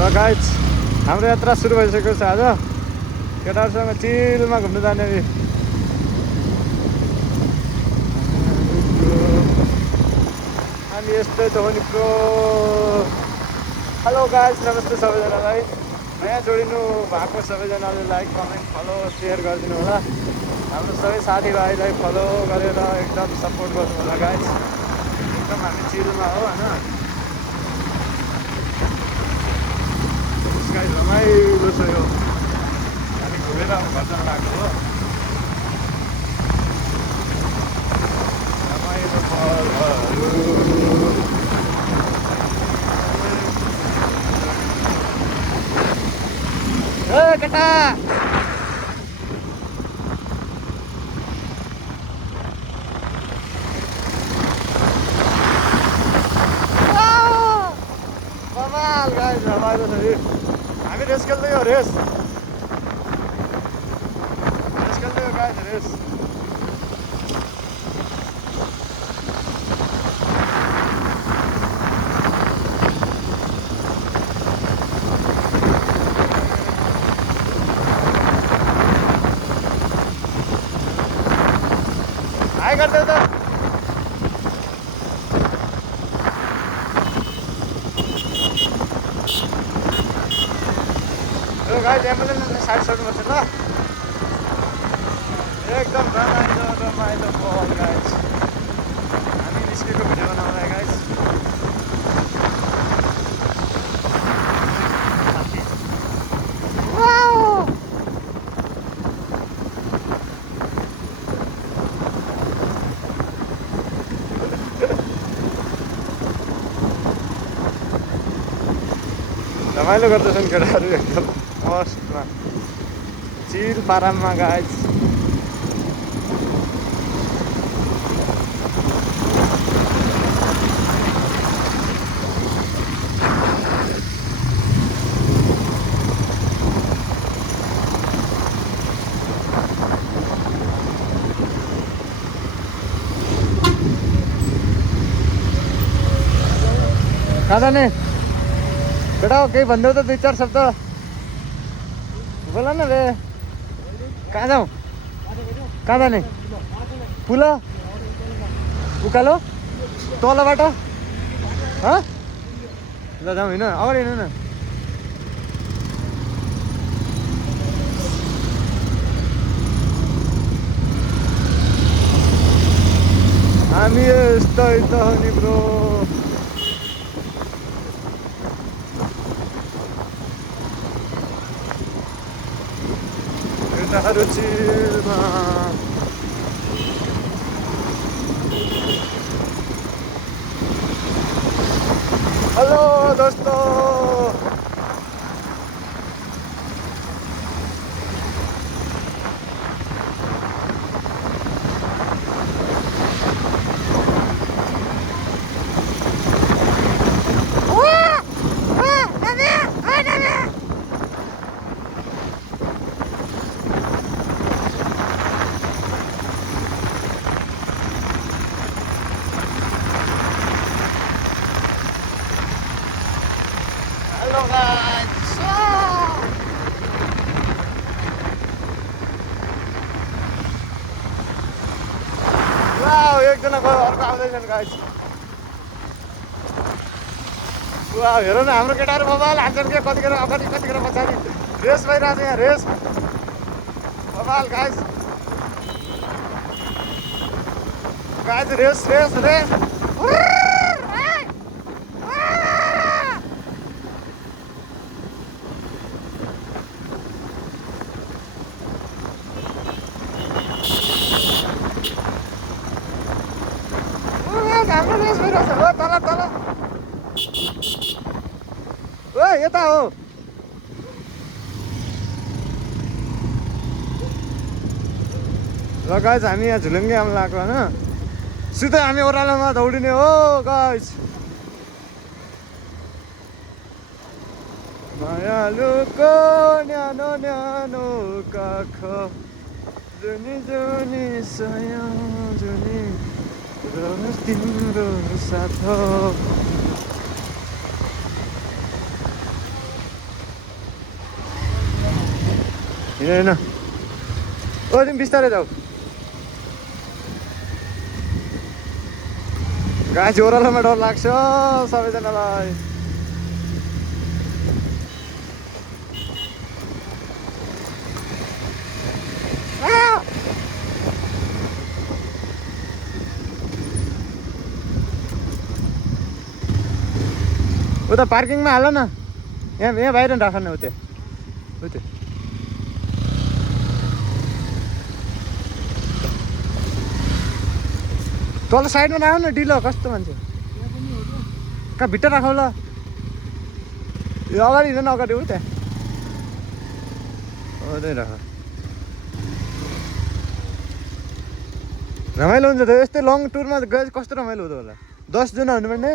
ल गाइज हाम्रो यात्रा सुरु भइसकेको छ आज केटाहरूसँग चिलमा घुम्न जाने अनि यस्तै त हो नि प्रो। हेलो गाइज नमस्ते सबैजनालाई, नयाँ जोडिनु भएको सबैजनाले लाइक कमेन्ट फलो सेयर गरिदिनु होला। हाम्रो सबै साथीभाइलाई फलो गरेर एकदम सपोर्ट गर्नु होला गाइज। एकदम हामी चिलमा हो होइन, गाइज रमाइलो छ यो। अनि घुमेर घर जान लागेको हो, रमाइलो पलहरू। केटा कमाल गाइज रमाइलो छ नि। हामी रेस खेल्दै हो, रेस खेल्दै हो गाइज, रेस। हाई गर्दै त गाइज एम्बुलेन्स साइड सर्नुपर्छ ल। एकदम रमाइलो पल गाइज। हामी निस्केको भिडियो बनाउँदा गाइज। रमाइलो गर्दैछन् केटाहरू एकदम मस्तमा चिल पाराममा गाइज। कहाँ जाने बेटा, केही भनिदेऊ त, 2-4 शब्द बोला न रे। कहाँ जाऊँ, कहाँ जाने? पुल उकालो तलबाट ल जाउँ होइन, अगाडि हिँड्नु न। हामी यस्तै त हो नि ब्रो। केटाहरू चिलमा। हेलो दोस्तों, हेलो गाइस। वाउ, एकजना गयो अर्को आउँदैछन् गाइस। वाउ, हेर न हाम्रो केटाहरू मोबाइल हान्छन् के, कतिखेर अगाडि कतिखेर पछाडि रेस भइरहेको छ यहाँ, race mobile guys. Guys race race race. हाम्रो रेस भइरहेछ हो, तल तल ओ यता हो। ल गाइज हामी यहाँ झुलुङ्गे आउनु लागेको होइन, सिधै हामी ओह्रालोमा दौडिने हो गाइज। मायालुको न्यानो न्यानो काख जुनी जुनी सय जुनी तिम्रो साथ होइन ओ तिमी बिस्तारै जाऊ गाई ओह्रालोमा डर लाग्छ सबैजनालाई उता पार्किङमा हाल न यहाँ बाहिर राख न उतै तल साइडमा राख न ढिलो कस्तो मान्छे कहाँ भित्र राखौ ल यो अगाडि हिँड न अगाडि उतै उतै राख रमाइलो हुन्छ त यस्तै लङ टुरमा गए कस्तो रमाइलो हुँदो होला 10 जना हुनुपर्ने